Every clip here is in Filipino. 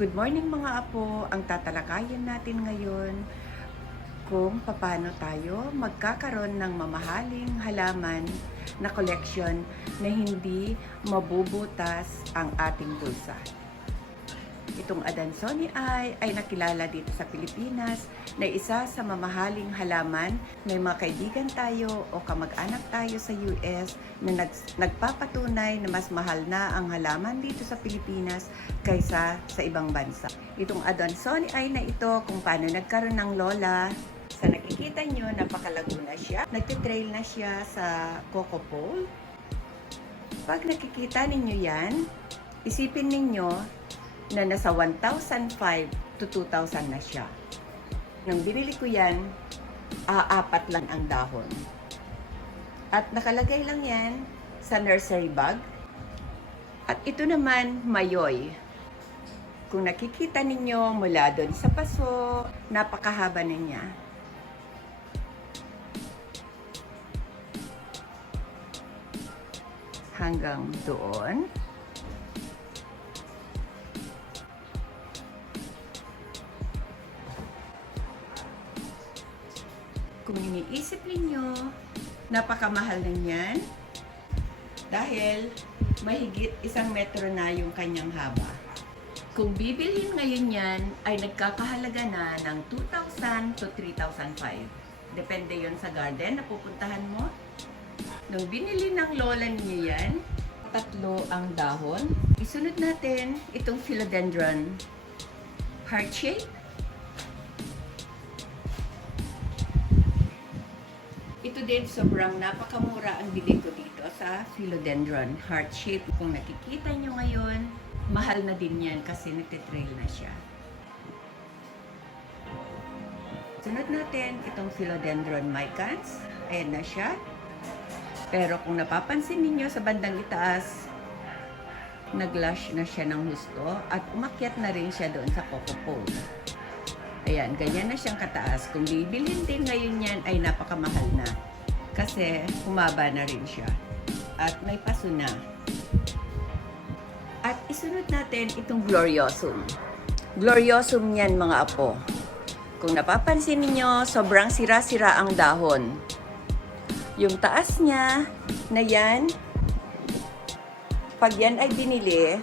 Good morning mga apo, ang tatalakayin natin ngayon kung paano tayo magkakaroon ng mamahaling halaman na koleksyon na hindi mabubutas ang ating bulsa. Itong Adansonii ay nakilala dito sa Pilipinas na isa sa mamahaling halaman. May mga kaibigan tayo o kamag-anak tayo sa US na nagpapatunay na mas mahal na ang halaman dito sa Pilipinas kaysa sa ibang bansa. Itong Adansonii na ito, kung paano nagkaroon ng lola, sa nakikita nyo, napakalago na siya. Nagtitrail na siya sa coco pole. Pag nakikita ninyo yan, isipin ninyo na nasa 1,005 to 2,000 na siya. Nung binili ko yan, apat lang ang dahon. At nakalagay lang yan sa nursery bag. At ito naman, mayoy. Kung nakikita ninyo mula doon sa paso, napakahaba na niya. Hanggang doon. Kung iniisip ninyo, napakamahal na yan dahil mahigit 1 metro na yung kanyang haba. Kung bibilhin ngayon yan, ay nagkakahalaga na ng 2,000 to 3,005. Depende yon sa garden na pupuntahan mo. Nung binili ng lola niyo yan, 3 ang dahon. Isunod natin itong philodendron heart shape. Ito din, sobrang napakamura ang bili ko dito sa philodendron heart shape. Kung nakikita nyo ngayon, mahal na din yan kasi nagtitrail na siya. Sunod natin itong philodendron micans. Ayan na siya. Pero kung napapansin ninyo sa bandang itaas, nag-lush na siya ng husto at umakyat na rin siya doon sa coco pole. Ayan, ganyan na siyang kataas. Kung bibilhin din ngayon yan, ay napakamahal na. Kasi humaba na rin siya. At may paso na. At isunod natin itong gloriosum. Gloriosum yan mga apo. Kung napapansin niyo, sobrang sira-sira ang dahon. Yung taas niya na yan, pag yan ay binili,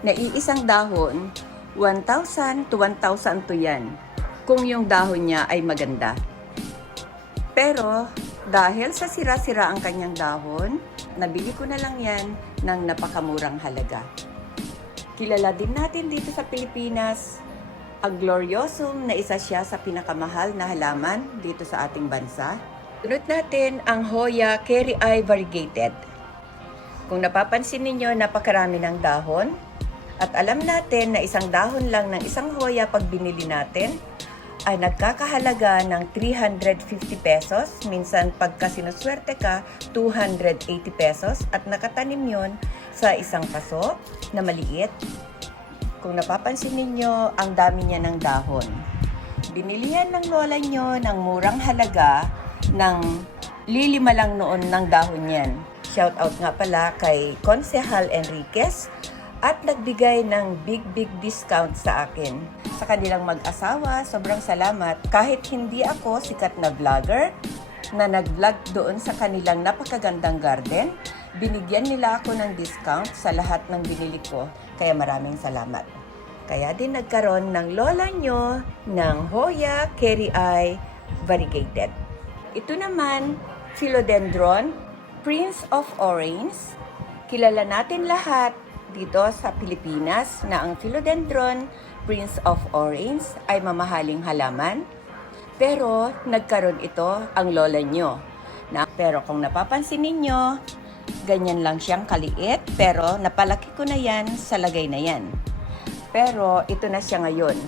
na iisang dahon, 1,000 to 1,002 yan. Kung yung dahon niya ay maganda. Pero, dahil sa sira-sira ang kanyang dahon, nabili ko na lang yan ng napakamurang halaga. Kilala din natin dito sa Pilipinas, ang gloriosum na isa siya sa pinakamahal na halaman dito sa ating bansa. Sunod natin ang Hoya Kerry Eye Variegated. Kung napapansin ninyo, napakarami ng dahon. At alam natin na isang dahon lang ng isang Hoya pag binili natin ay nagkakahalaga ng 350 pesos. Minsan pagka sinuswerte ka, 280 pesos. At nakatanim yon sa isang paso na maliit. Kung napapansin ninyo, ang dami niya ng dahon. Binilihan ng lola nyo ng murang halaga ng lilima lang noon ng dahon yan. Shout out nga pala kay Konsehal Enriquez at nagbigay ng big discount sa akin. Sa kanilang mag-asawa, sobrang salamat. Kahit hindi ako sikat na vlogger na nag-vlog doon sa kanilang napakagandang garden, binigyan nila ako ng discount sa lahat ng binili ko. Kaya maraming salamat. Kaya din nagkaroon ng lola nyo ng Hoya Kerry Eye Variegated. Ito naman, Philodendron Prince of Orange. Kilala natin lahat dito sa Pilipinas na ang Philodendron Prince of Orange ay mamahaling halaman. Pero nagkaroon ito ang lola nyo. Pero kung napapansin ninyo, ganyan lang siyang kaliit. Pero napalaki ko na yan sa lagay na yan. Pero ito na siya ngayon.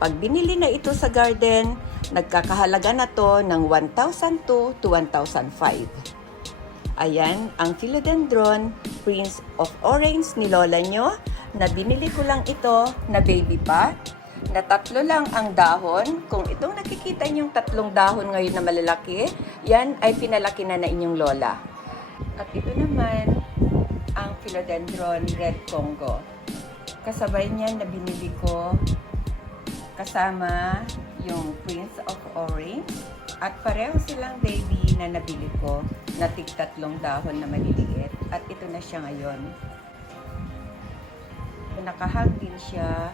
Pag binili na ito sa garden, nagkakahalaga na to ng 1,002 to 1,005. Ayan, ang Philodendron Prince of Orange ni lola nyo, na binili ko lang ito na baby pa, na 3 lang ang dahon. Kung itong nakikita nyong 3 dahon ngayon na malalaki, yan ay pinalaki na inyong lola. At ito naman, ang Philodendron Red Congo. Kasabay niyan na binili ko kasama yung Prince of Orange. At pareho silang baby na nabili ko na tig-tatlong dahon na maliliit. At ito na siya ngayon. Nakahag din siya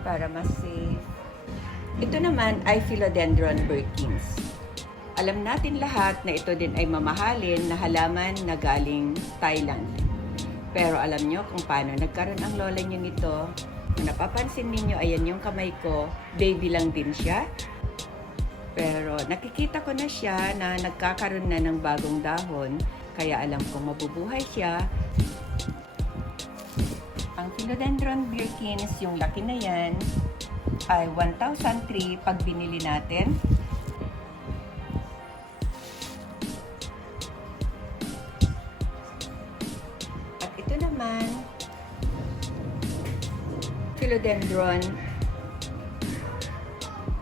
para mas safe. Ito naman ay Philodendron Birkins. Alam natin lahat na ito din ay mamahalin na halaman na galing Thailand. Pero alam nyo kung paano nagkaroon ang lola nyo nito? Kung napapansin ninyo, ayan yung kamay ko, baby lang din siya. Pero nakikita ko na siya na nagkakaroon na ng bagong dahon, kaya alam kong mabubuhay siya. Ang Philodendron Birkins, yung laki na yan, ay 1,003 pag binili natin. At ito naman, Philodendron.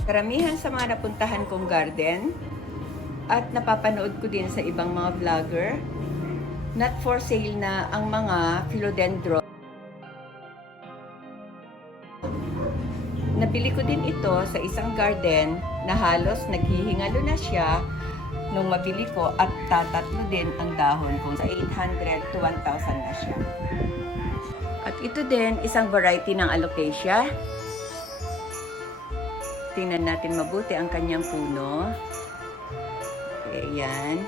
Karamihan sa mga napuntahan kong garden at napapanood ko din sa ibang mga vlogger, not for sale na ang mga Philodendron. Nabili ko din ito sa isang garden na halos naghihingalo na siya nung mabili ko at tatatlo din ang dahon kung sa 800 to 1,000 na siya. At ito din, isang variety ng alocasia. Tingnan natin mabuti ang kanyang puno. Okay, yan.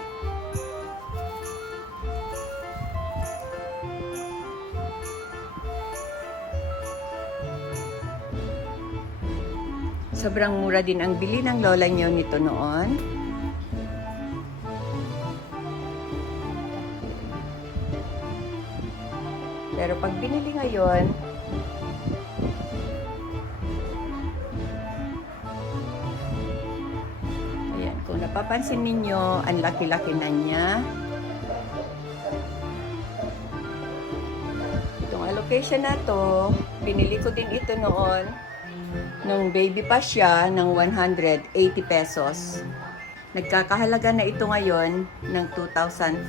Sobrang mura din ang bili ng lola niyo nito noon. Pero pag binili ngayon, ayan, kung napapansin ninyo, ang laki-laki na niya. Itong alocasia na to, binili ko din ito noon, nung baby pa siya, ng 180 pesos. Nagkakahalaga na ito ngayon ng 2,500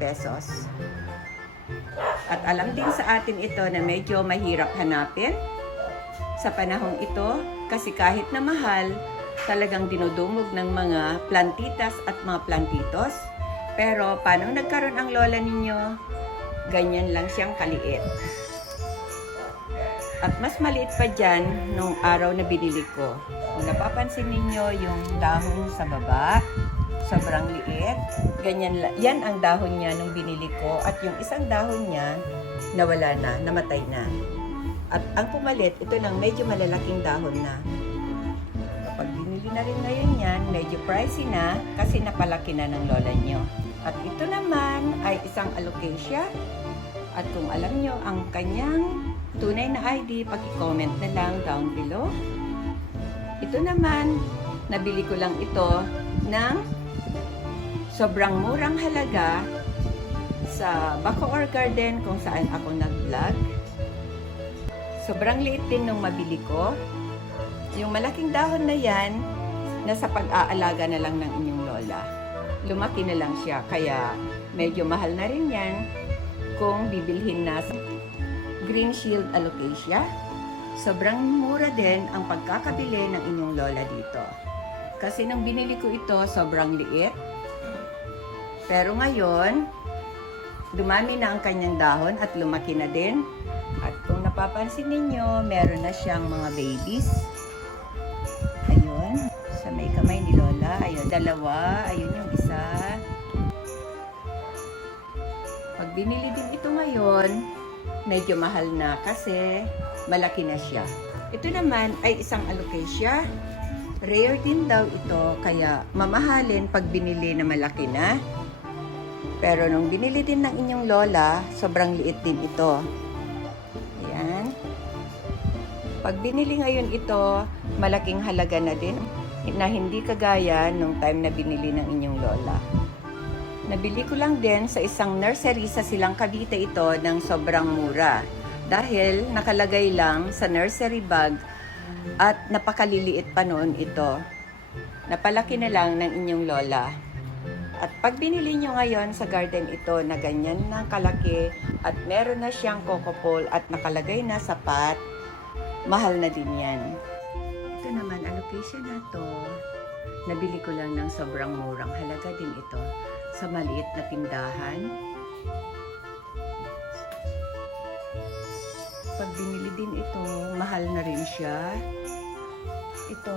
pesos. At alam din sa atin ito na medyo mahirap hanapin sa panahong ito kasi kahit na mahal, talagang dinudumog ng mga plantitas at mga plantitos. Pero paano nagkaroon ang lola ninyo? Ganyan lang siyang kaliit. At mas maliit pa dyan nung araw na binili ko. Kung napapansin ninyo yung dahon sa baba, sobrang liit. Ganyan, yan ang dahon niya nung binili ko. At yung isang dahon niya, nawala na, namatay na. At ang pumalit, ito lang medyo malalaking dahon na. Kapag binili na rin ngayon yan, medyo pricey na kasi napalaki na ng lola nyo. At ito naman ay isang alocasia. At kung alam nyo ang kanyang tunay na ID, paki-comment na lang down below. Ito naman, nabili ko lang ito ng sobrang murang halaga sa Bacoor Garden kung saan ako nag-vlog. Sobrang liit din nung mabili ko. Yung malaking dahon na yan, nasa pag-aalaga na lang ng inyong lola. Lumaki na lang siya, kaya medyo mahal na rin yan kung bibilhin na sa Green Shield Alocasia. Sobrang mura din ang pagkakabili ng inyong lola dito. Kasi nung binili ko ito, sobrang liit. Pero ngayon, dumami na ang kanyang dahon at lumaki na din. At kung napapansin ninyo, meron na siyang mga babies. Ayun, sa may kamay ni lola. Ayun, dalawa. Ayun yung isa. Pag binili din ito ngayon, medyo mahal na kasi malaki na siya. Ito naman ay isang alocasia. Rare din daw ito, kaya mamahalin pag binili na malaki na. Pero nung binili din ng inyong lola, sobrang liit din ito. Ayan. Pag binili ngayon ito, malaking halaga na din na hindi kagaya nung time na binili ng inyong lola. Nabili ko lang din sa isang nursery sa Silang Cavite ito ng sobrang mura. Dahil nakalagay lang sa nursery bag at napakaliliit pa noon ito. Napalaki na lang ng inyong lola. At pag binili nyo ngayon sa garden ito na ganyan ng kalaki at meron na siyang coco pole at nakalagay na sa pot, mahal na din yan. Ito naman, allocation na to. Nabili ko lang ng sobrang murang halaga din ito sa maliit na tindahan. Pag binili din ito, mahal na rin siya. Ito,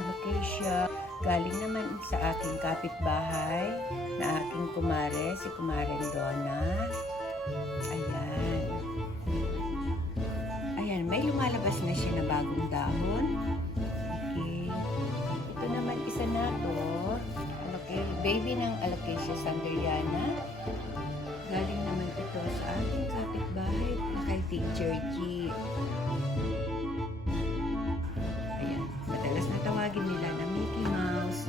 allocation. Galing naman sa aking kapitbahay na aking kumare, si Kumareng Donna. Ayan. Ayan, may lumalabas na siya na bagong dahon. Okay. Ito naman isa na to. Okay. Baby ng Alocasia sanderiana. Galing naman ito sa aking kapitbahay na kay Teacher G. Ayan. Madalas na tawagin nila na Mickey Mouse.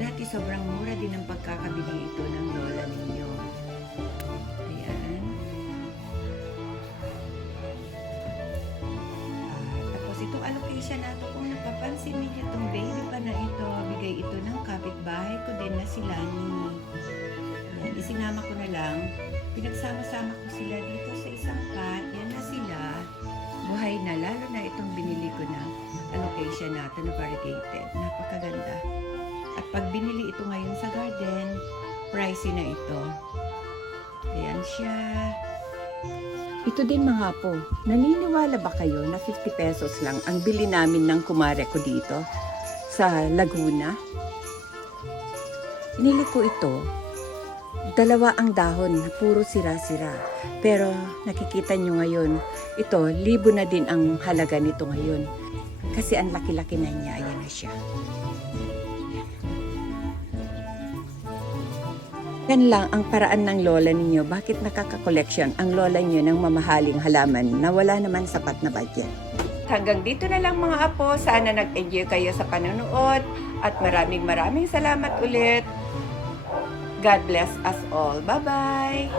Dati sobrang mura din ang pagkakabili ito ng lola ninyo. Ayan. Tapos itong allocation na ito, kung napapansin niyo itong baby pa na ito, bigay ito ng kapitbahay ko din na si Lani. Ayan. Isinama ko na lang. Pinagsama-sama ko sila dito sa isang pot. Yan na sila. Buhay na, lalo na itong binili ko na allocation natin na variegated. Napakaganda. At pag binili ito ngayon sa garden, pricey na ito. Ayan siya. Ito din mga po, naniniwala ba kayo na 50 pesos lang ang bili namin ng kumare ko dito sa Laguna? Binili ko ito. Dalawa ang dahon, puro sira-sira. Pero nakikita nyo ngayon, ito, 1,000 na din ang halaga nito ngayon. Kasi ang laki-laki na niya, ayan na siya. Yan lang ang paraan ng lola ninyo. Bakit nakaka-collection ang lola niyo ng mamahaling halaman na wala naman sapat na budget? Hanggang dito na lang mga apo. Sana nag-enjoy kayo sa panonood. At maraming salamat ulit. God bless us all. Bye-bye!